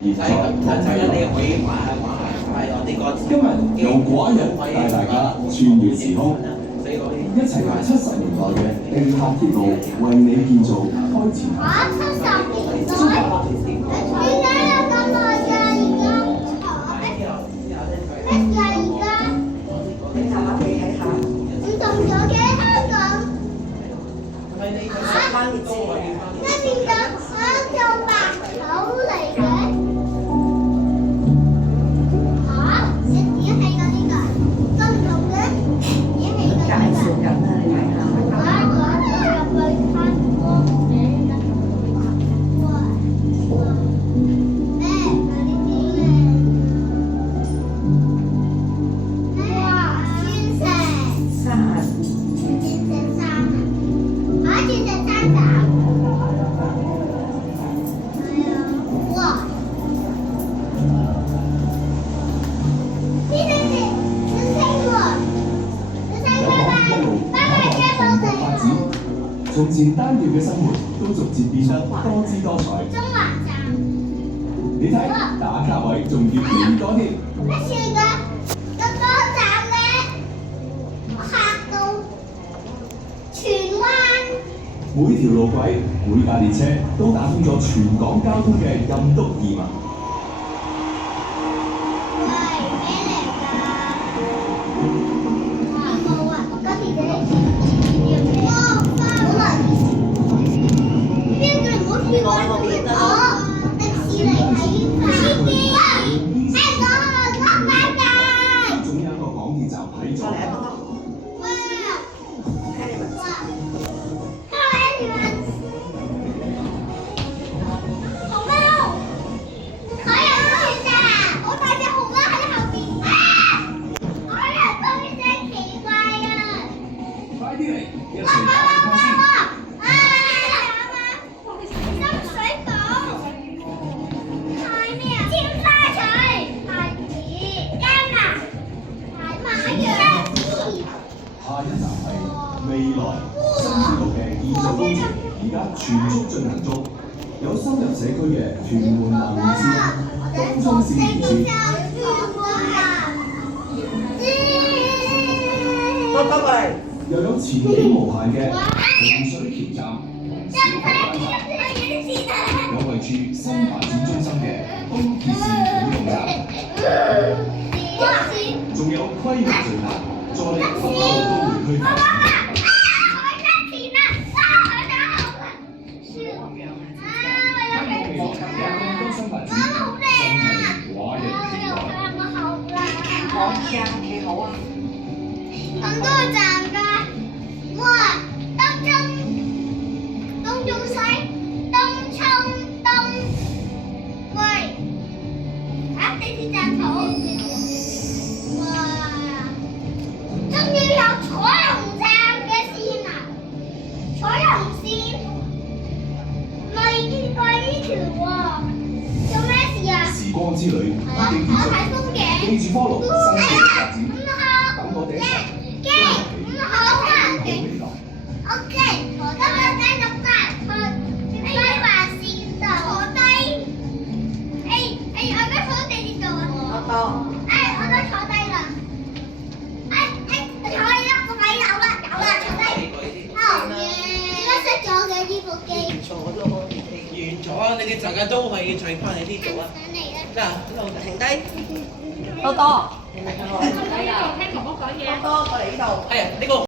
現在同埋你可以玩下我哋個今日由果日帶大家穿越時空，一齊由70年代嘅地下鐵路為你建造開始。70年代，點解有咁耐㗎？而家乜㗎？而家你睇下，你睇下，唔同咗嘅香港。10蚊一支。咩變咗香港白口嚟嘅？食點起㗎呢個？咁重嘅？點起㗎？介紹緊啊，你睇下。我入去看光景，哇！咩？嗰啲點嘅？哇！鑽石。山。鑽石山啊！鑽石山站。係啊！哇！呢啲係星星喎！星星拜拜，拜拜嘅寶仔發展，從前單調嘅生活都逐漸變得多姿多彩。中環站。你睇打卡位仲要幾多添？乜事㗎？咁多站嘅，我嚇到荃灣。每條路軌、每架列車都打通咗全港交通嘅任督二脈。喂，咩嚟㗎？冇啊，嗰條嘅哇，花輪。邊個唔好跳啊？哦，迪士尼睇快啲。香港落班㗎。仲有一個港鐵站喺左。哇！睇你們。哇！睇你們。熊貓，我有東西啊！我帶隻熊貓喺後邊。我有東西奇怪啊！快啲嚟，一齊哇哇打卡先。哇哇！深水埗，係咩啊？尖沙咀，係加拿大，馬約。下一站係未來新鐵路嘅建造工程，而家全速進行中。有深入社區嘅屯門南延線、東涌線延線，多過嚟。又有前景無限嘅洪水橋站、小蠔灣站，有位處新發展中心嘅東鐵線古洞站，仲有規模最大、在北部都會區發展。可以啊，幾好啊。咁多站㗎，哇！東涌西、東涌東，喂，地鐵站好，哇！終於有彩虹站嘅線啦，彩虹線，未見過呢條喎，做咩事啊？時光之旅，我睇風景。記住 follow 新鐵路發展，等我哋一齊5號風景。OK， 坐低，繼續搭，去規劃線度。坐低。我而家坐喺地鐵度啊。我都坐低啦。坐喺個位有啦，坐低。好嘢！而家熄咗嘅呢部機。完咗，你哋陣間都可以再翻嚟呢度啊！上嚟啦。嗱，呢度停低。多多。聽哥哥講嘢。多過嚟呢度。係啊，呢個。